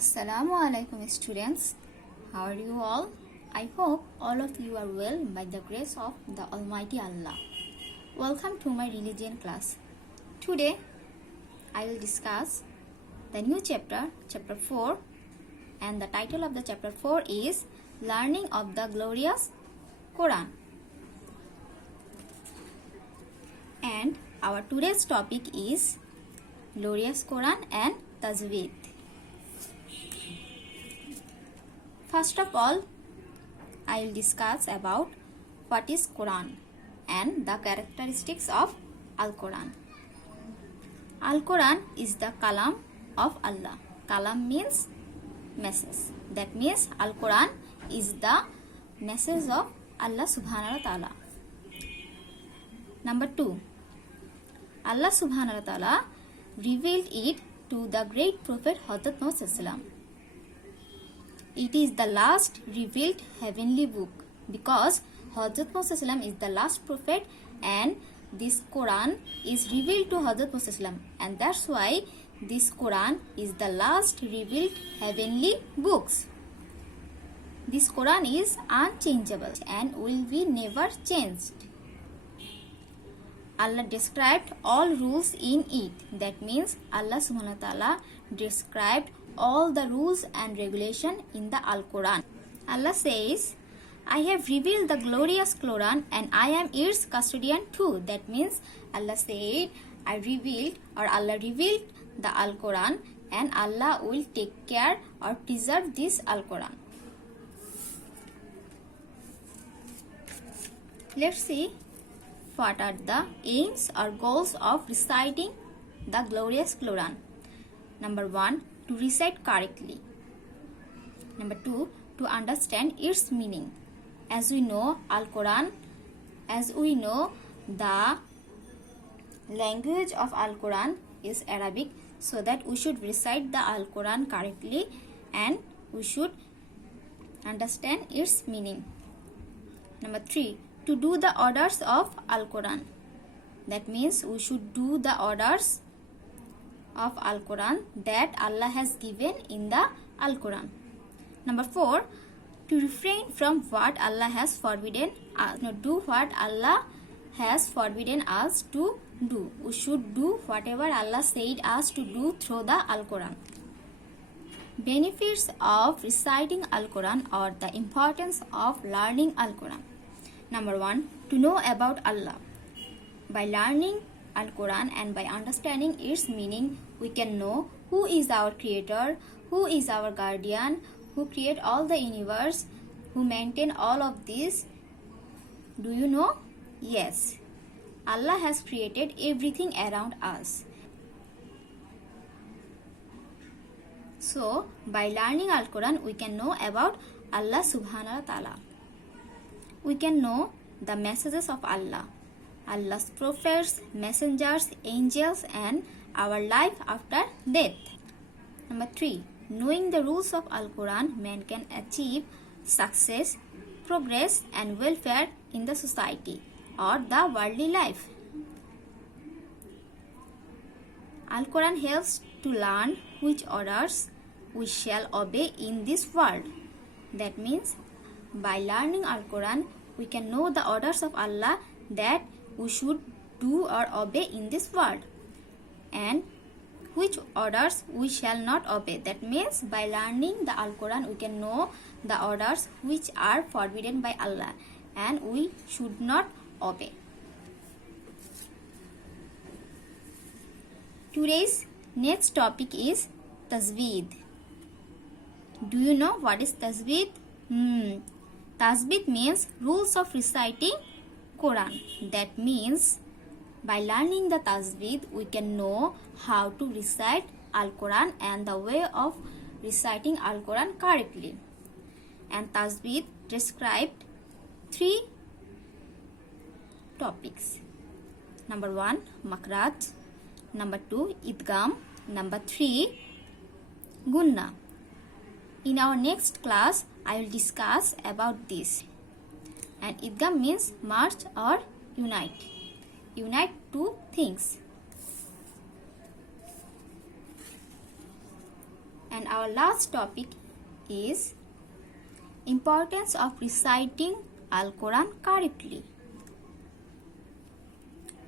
Assalamu alaikum students. How are you all? I hope all of you are well by the grace of the Almighty Allah. Welcome to my religion class. Today I will discuss the new chapter, chapter 4, and the title of the chapter 4 is Learning of the Glorious Quran. And our today's topic is Glorious Quran and Tajweed. First of all, I will discuss about what is Quran and the characteristics of Al-Quran. Al-Quran is the kalam of Allah. Kalam means message. That means Al-Quran is the message of Allah subhanahu wa ta'ala. Number 2, Allah subhanahu wa ta'ala revealed it to the great prophet Hazrat Muhammad sallallahu alaihi wasallam. It is the last revealed heavenly book because Hazrat Muhammad is the last prophet and this Quran is revealed to Hazrat Muhammad, and that's why this Quran is the last revealed heavenly books. This Quran is unchangeable and will be never changed. Allah described all rules in it. That means Allah subhanahu wa ta'ala described all the rules and regulation in the Al-Quran. Allah says, I have revealed the glorious Quran and I am its custodian too. That means Allah said, Allah revealed the Al-Quran and Allah will take care or preserve this Al-Quran. Let's see what are the aims or goals of reciting the glorious Quran. Number 1, to recite correctly. Number 2, to understand its meaning. As we know, the language of Al-Quran is Arabic, so that we should recite the Al-Quran correctly and we should understand its meaning. Number 3, to do the orders of Al-Quran. That means we should do the orders of Al-Quran that Allah has given in the Al-Quran. Number 4, to refrain from what Allah has forbidden us, do what Allah has forbidden us to do. We should do whatever Allah said us to do through the Al-Quran. Benefits of reciting Al-Quran or the importance of learning Al-Quran. Number 1, to know about Allah. By learning Al-Quran and by understanding its meaning, we can know who is our creator, who is our guardian, who created all the universe, who maintain all of this. Do you know? Yes. Allah has created everything around us. So, by learning Al-Quran, we can know about Allah subhanahu wa ta'ala. We can know the messages of Allah, Allah's prophets, messengers, angels, and our life after death. Number 3, knowing the rules of Al-Quran, man can achieve success, progress, and welfare in the society or the worldly life. Al-Quran helps to learn which orders we shall obey in this world. That means by learning Al-Quran, we can know the orders of Allah that we should do or obey in this world, and which orders we shall not obey. That means by learning the Al-Quran, we can know the orders which are forbidden by Allah and we should not obey. Today's next topic is Tajweed. Do you know what is Tajweed? Tajweed means rules of reciting Quran. That means by learning the Tajweed, we can know how to recite Al-Quran and the way of reciting Al-Quran correctly. And Tajweed described 3 topics. Number 1, Makhraj. Number 2, Idgham. Number 3, Gunna. In our next class, I will discuss about this. And Idgham means merge or unite. Unite 2 things. And our last topic is importance of reciting Al-Quran correctly,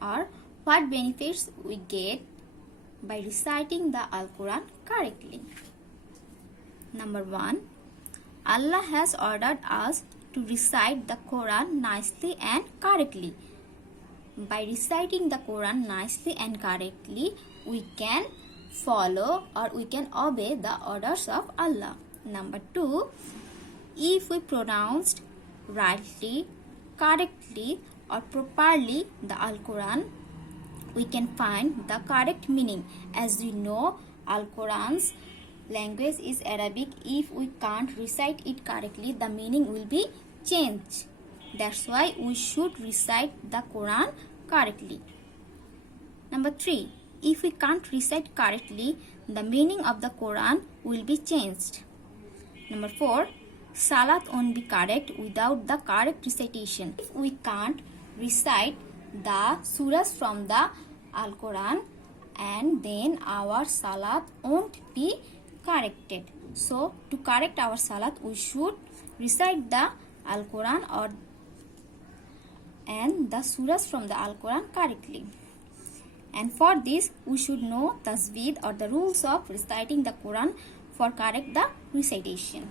or what benefits we get by reciting the Al-Quran correctly. Number 1. Allah has ordered us to recite the Quran nicely and correctly. By reciting the Quran nicely and correctly, we can follow or we can obey the orders of Allah. Number 2. If we pronounced rightly, correctly or properly the Al-Quran, we can find the correct meaning. As we know, Al-Quran's language is Arabic. If we can't recite it correctly, the meaning will be changed. That's why we should recite the Quran correctly. Number 3. If we can't recite correctly, the meaning of the Quran will be changed. Number 4. Salat won't be correct without the correct recitation. If we can't recite the surahs from the Al-Quran, and then our salat won't be corrected. So to correct our salat, we should recite the Al-Quran and the surahs from the Al-Quran correctly. And for this, we should know tajweed or the rules of reciting the Quran for correct the recitation.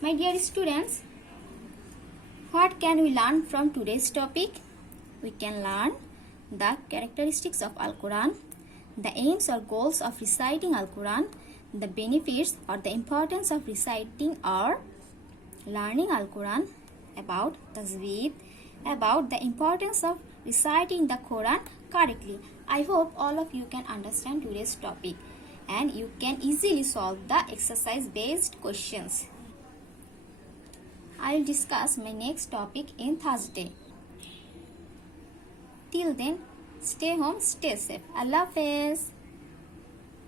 My dear students, what can we learn from today's topic? We can learn the characteristics of Al-Quran, the aims or goals of reciting Al-Quran, the benefits or the importance of reciting or learning Al-Quran, about tajweed, about the importance of reciting the Quran correctly. I hope all of you can understand today's topic and you can easily solve the exercise based questions. I will discuss my next topic in Thursday. Till then, stay home, stay safe. Allah Hafiz.